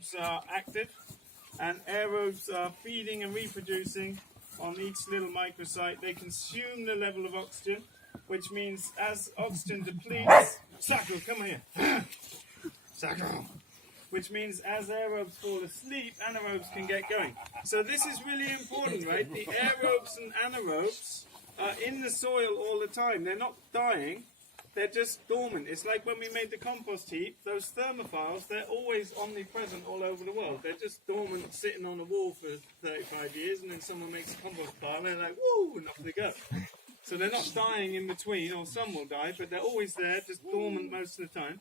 anaerobes are active, and aerobes are feeding and reproducing on each little microsite. They consume the level of oxygen, which means as oxygen depletes, Sacco, come here, Sacco. Which means as aerobes fall asleep, anaerobes can get going. So this is really important, right? The aerobes and anaerobes are in the soil all the time. They're not dying, they're just dormant. It's like when we made the compost heap, those thermophiles, they're always omnipresent all over the world. They're just dormant, sitting on a wall for 35 years, and then someone makes a compost pile, and they're like, woo, and off they go. So they're not dying in between, or some will die, but they're always there, just dormant most of the time.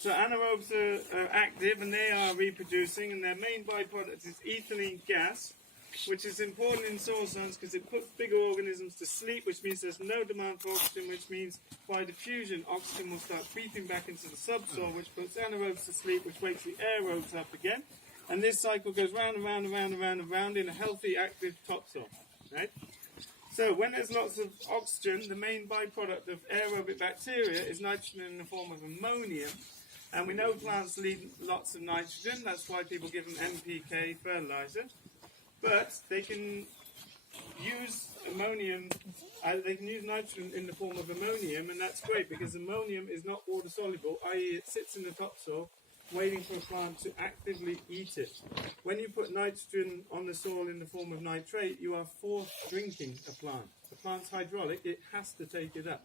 So anaerobes are active, and they are reproducing, and their main byproduct is ethylene gas, which is important in soil science because it puts bigger organisms to sleep, which means there's no demand for oxygen, which means by diffusion oxygen will start creeping back into the subsoil, which puts anaerobes to sleep, which wakes the aerobes up again. And this cycle goes round and round and round and round and round in a healthy, active topsoil. Right? So when there's lots of oxygen, the main byproduct of aerobic bacteria is nitrogen in the form of ammonium. And we know plants need lots of nitrogen, that's why people give them NPK fertilizer. But they can use ammonium, they can use nitrogen in the form of ammonium, and that's great because ammonium is not water soluble, i.e. it sits in the topsoil waiting for a plant to actively eat it. When you put nitrogen on the soil in the form of nitrate, you are force drinking a plant. The plant's hydraulic, it has to take it up.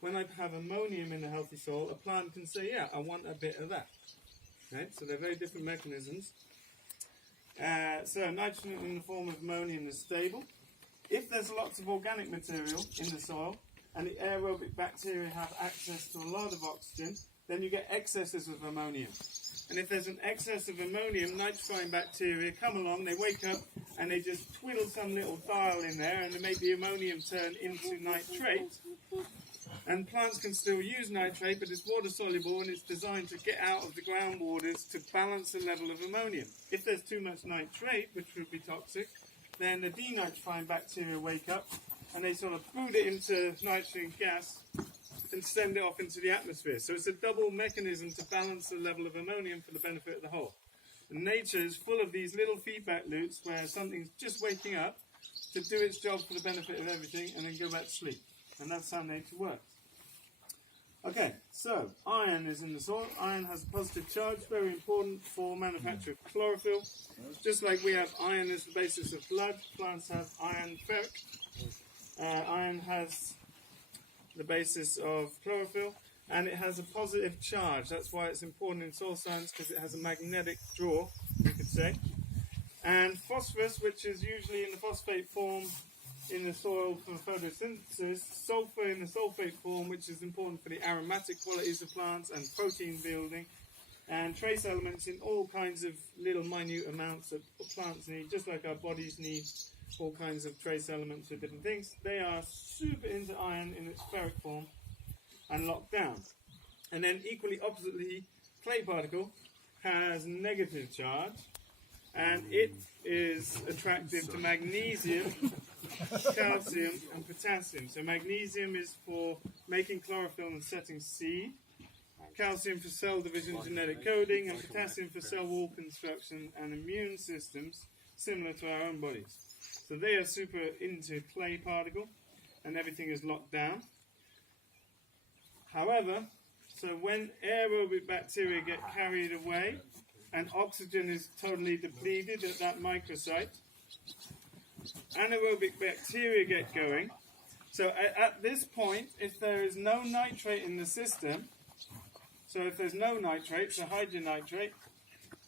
When I have ammonium in a healthy soil, a plant can say, yeah, I want a bit of that. Right? So they're very different mechanisms. So nitrogen in the form of ammonium is stable. If there's lots of organic material in the soil, and the aerobic bacteria have access to a lot of oxygen, then you get excesses of ammonium. And if there's an excess of ammonium, nitrifying bacteria come along, they wake up, and they just twiddle some little dial in there, and they make the ammonium turn into nitrate. And plants can still use nitrate, but it's water soluble and it's designed to get out of the groundwaters to balance the level of ammonium. If there's too much nitrate, which would be toxic, then the denitrifying bacteria wake up and they sort of boot it into nitrogen gas and send it off into the atmosphere. So it's a double mechanism to balance the level of ammonium for the benefit of the whole. And nature is full of these little feedback loops where something's just waking up to do its job for the benefit of everything and then go back to sleep. And that's how nature works. Okay, so iron is in the soil. Iron has a positive charge, very important for manufacture of chlorophyll. Just like we have iron as the basis of blood, plants have iron ferric. Iron has the basis of chlorophyll, and it has a positive charge. That's why it's important in soil science, because it has a magnetic draw, you could say. And phosphorus, which is usually in the phosphate form in the soil for photosynthesis, sulfur in the sulfate form, which is important for the aromatic qualities of plants and protein building, and trace elements in all kinds of little minute amounts that plants need, just like our bodies need all kinds of trace elements for different things. They are super into iron in its ferric form and locked down. And then equally oppositely, clay particle has negative charge, and it is attractive to magnesium, calcium and potassium. So magnesium is for making chlorophyll and setting seed, calcium for cell division, genetic coding, and potassium for cell wall construction and immune systems, similar to our own bodies. So they are super into clay particle, and everything is locked down. However, so when aerobic bacteria get carried away and oxygen is totally depleted at that microsite, anaerobic bacteria get going. So at this point, if there is no nitrate in the system, so if there's no nitrate, so hydronitrate,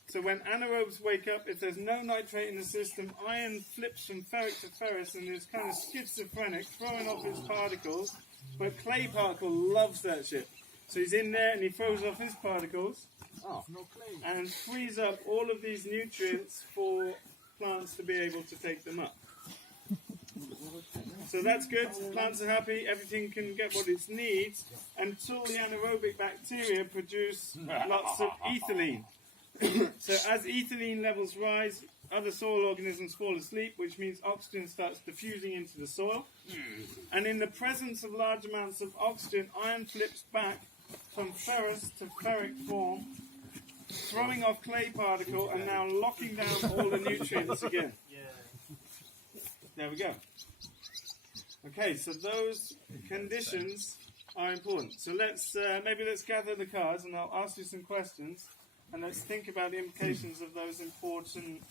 so when anaerobes wake up, if there's no nitrate in the system, iron flips from ferric to ferrous and is kind of schizophrenic, throwing off his particles, but clay particle loves that shit. So he's in there and he throws off his particles and frees up all of these nutrients for plants to be able to take them up. So that's good, plants are happy, everything can get what it needs until the anaerobic bacteria produce lots of ethylene. So as ethylene levels rise, other soil organisms fall asleep, which means oxygen starts diffusing into the soil. And in the presence of large amounts of oxygen, iron flips back from ferrous to ferric form throwing off clay particle, and now locking down all the nutrients again. There we go. Okay, so those conditions are important. So let's gather the cards, and I'll ask you some questions, and let's think about the implications of those important